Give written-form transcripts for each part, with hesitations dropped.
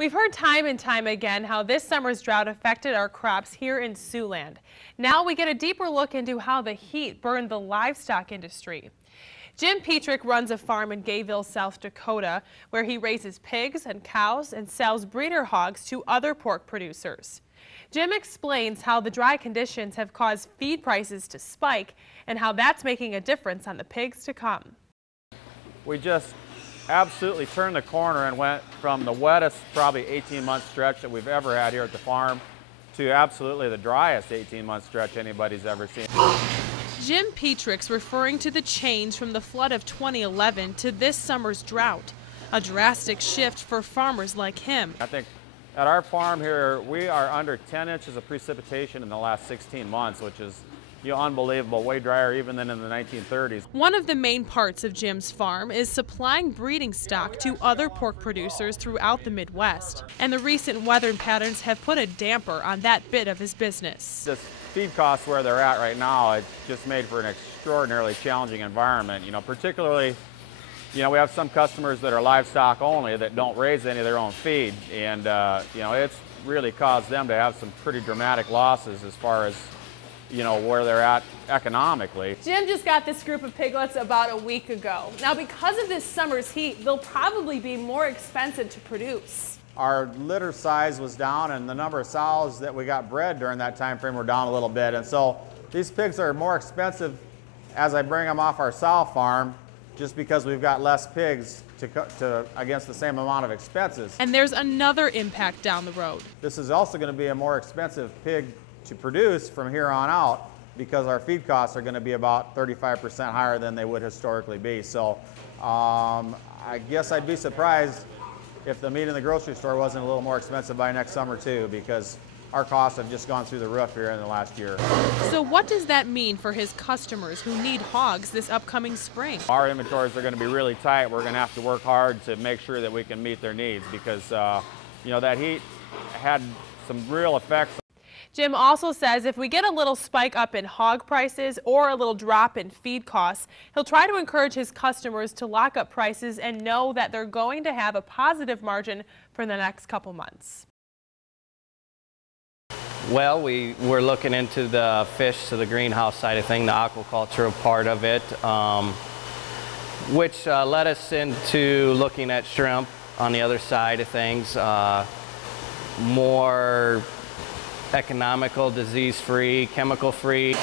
We've heard time and time again how this summer's drought affected our crops here in Siouxland. Now we get a deeper look into how the heat burned the livestock industry. Jim Petrick runs a farm in Gayville, South Dakota, where he raises pigs and cows and sells breeder hogs to other pork producers. Jim explains how the dry conditions have caused feed prices to spike and how that's making a difference on the pigs to come. We just absolutely turned the corner and went from the wettest, probably 18-month stretch that we've ever had here at the farm to absolutely the driest 18-month stretch anybody's ever seen. Jim Petrick's referring to the change from the flood of 2011 to this summer's drought, a drastic shift for farmers like him. I think at our farm here, we are under 10 inches of precipitation in the last 16 months, which is unbelievable, way drier even than in the 1930s. One of the main parts of Jim's farm is supplying breeding stock to other pork producers throughout the Midwest. And the recent weather patterns have put a damper on that bit of his business. Just feed costs where they're at right now, it's just made for an extraordinarily challenging environment. Particularly, we have some customers that are livestock only that don't raise any of their own feed. And, it's really caused them to have some pretty dramatic losses as far as where they're at economically. Jim just got this group of piglets about a week ago. Now, because of this summer's heat, they'll probably be more expensive to produce. Our litter size was down, and the number of sows that we got bred during that time frame were down a little bit. And so these pigs are more expensive as I bring them off our sow farm, just because we've got less pigs to against the same amount of expenses. And there's another impact down the road. This is also going to be a more expensive pig to produce from here on out, because our feed costs are going to be about 35% higher than they would historically be. So I guess I'd be surprised if the meat in the grocery store wasn't a little more expensive by next summer too, because our costs have just gone through the roof here in the last year. So what does that mean for his customers who need hogs this upcoming spring? Our inventories are going to be really tight. We're going to have to work hard to make sure that we can meet their needs, because that heat had some real effects. Jim also says if we get a little spike up in hog prices or a little drop in feed costs, he'll try to encourage his customers to lock up prices and know that they're going to have a positive margin for the next couple months. Well, we're looking into the fish to the greenhouse side of things, the aquaculture part of it, which led us into looking at shrimp on the other side of things, more economical, disease-free, chemical-free.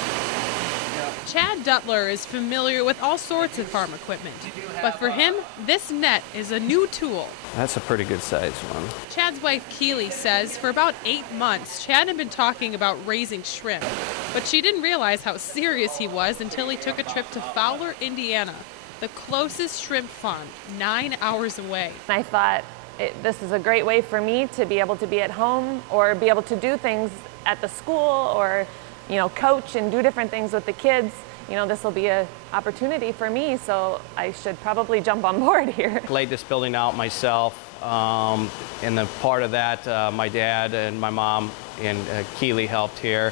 Chad Duttler is familiar with all sorts of farm equipment, but for him, this net is a new tool. That's a pretty good size one. Chad's wife Keely says for about 8 months, Chad had been talking about raising shrimp, but she didn't realize how serious he was until he took a trip to Fowler, Indiana, the closest shrimp farm, 9 hours away. I thought, this is a great way for me to be able to be at home or be able to do things at the school or, coach and do different things with the kids. This will be an opportunity for me, so I should probably jump on board here. Laid this building out myself, and the part of that, my dad and my mom and Keely helped here,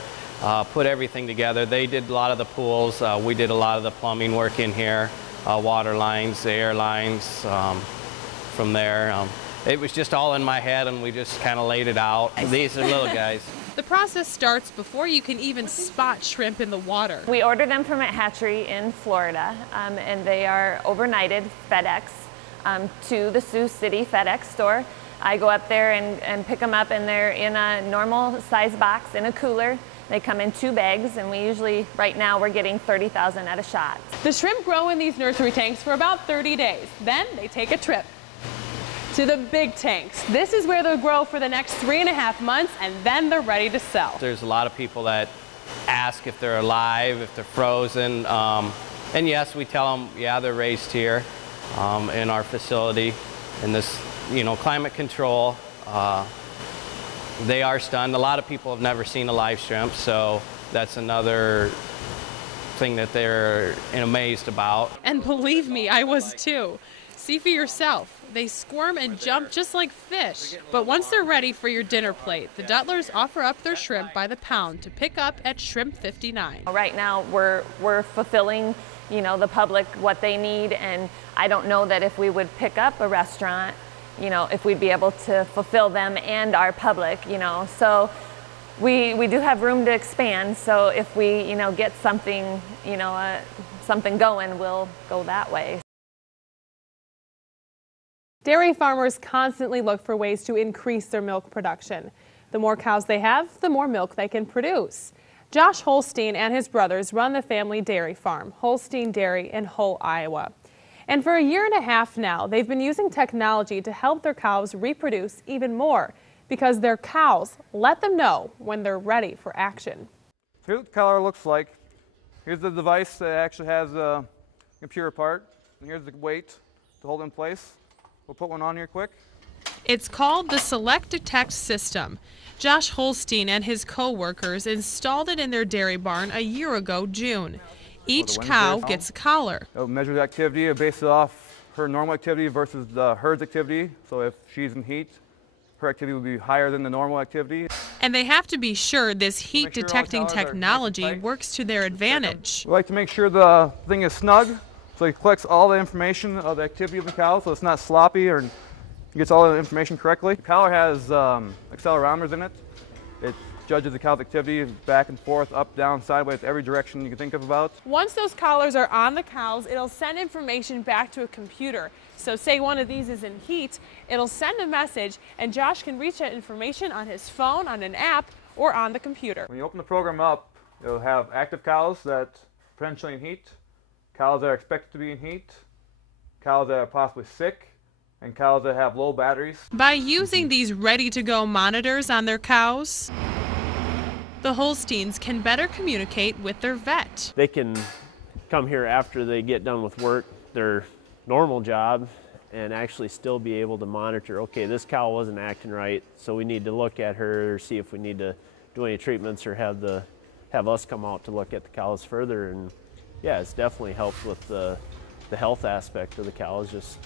put everything together. They did a lot of the pools. We did a lot of the plumbing work in here, water lines, the air lines from there. It was just all in my head, and we just kind of laid it out. These are little guys. The process starts before you can even spot shrimp in the water. We order them from a hatchery in Florida, and they are overnighted FedEx to the Sioux City FedEx store. I go up there and pick them up, and they're in a normal size box in a cooler. They come in 2 bags, and we usually, right now, we're getting 30,000 at a shot. The shrimp grow in these nursery tanks for about 30 days. Then they take a trip to the big tanks. This is where they'll grow for the next 3.5 months, and then they're ready to sell. There's a lot of people that ask if they're alive, if they're frozen, and yes, we tell them, yeah, they're raised here in our facility in this, climate control. They are stunned. A lot of people have never seen a live shrimp, so that's another thing that they're amazed about. And believe me, I was too. See for yourself. They squirm and jump just like fish. But once they're ready for your dinner plate, the Duttlers offer up their shrimp by the pound to pick up at Shrimp 59. Right now, we're fulfilling, the public what they need, and I don't know that if we would pick up a restaurant, you know, if we'd be able to fulfill them and our public, you know. So we do have room to expand. So if we, you know, get something, you know, something going, we'll go that way. Dairy farmers constantly look for ways to increase their milk production. The more cows they have, the more milk they can produce. Josh Holstein and his brothers run the family dairy farm, Holstein Dairy in Hull, Iowa. And for a year and a half now, they've been using technology to help their cows reproduce even more because their cows let them know when they're ready for action. Here's what the collar looks like. Here's the device that actually has a computer part. And here's the weight to hold it in place. We'll put one on here quick. It's called the Select Detect system. Josh Holstein and his co-workers installed it in their dairy barn a year ago, June. Each cow gets a collar. It'll measure the activity, it'll base it off her normal activity versus the herd's activity. So if she's in heat, her activity will be higher than the normal activity. And they have to be sure this heat detecting technology works to their advantage. We like to make sure the thing is snug, so it collects all the information of the activity of the cow, so it's not sloppy or gets all the information correctly. The collar has accelerometers in it. It judges the cow's activity back and forth, up, down, sideways, every direction you can think of about. Once those collars are on the cows, it'll send information back to a computer. So say one of these is in heat, it'll send a message and Josh can reach that information on his phone, on an app, or on the computer. When you open the program up, it'll have active cows that are potentially in heat, cows that are expected to be in heat, cows that are possibly sick, and cows that have low batteries. By using these ready-to-go monitors on their cows, the Holsteins can better communicate with their vet. They can come here after they get done with work, their normal job, and actually still be able to monitor, okay, this cow wasn't acting right, so we need to look at her, see if we need to do any treatments or have us come out to look at the cows further. And yeah, it's definitely helped with the health aspect of the cows, just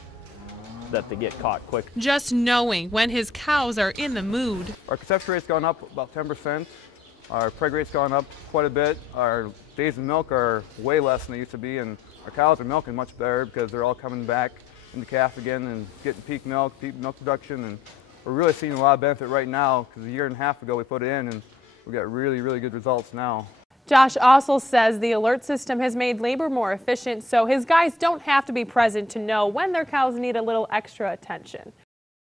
that they get caught quick. Just knowing when his cows are in the mood. Our conception rate's gone up about 10%. Our preg rate's gone up quite a bit. Our days of milk are way less than they used to be, and our cows are milking much better because they're all coming back into calf again and getting peak milk production. And we're really seeing a lot of benefit right now because a year and a half ago we put it in and we got really, really good results now. Josh also says the alert system has made labor more efficient, so his guys don't have to be present to know when their cows need a little extra attention.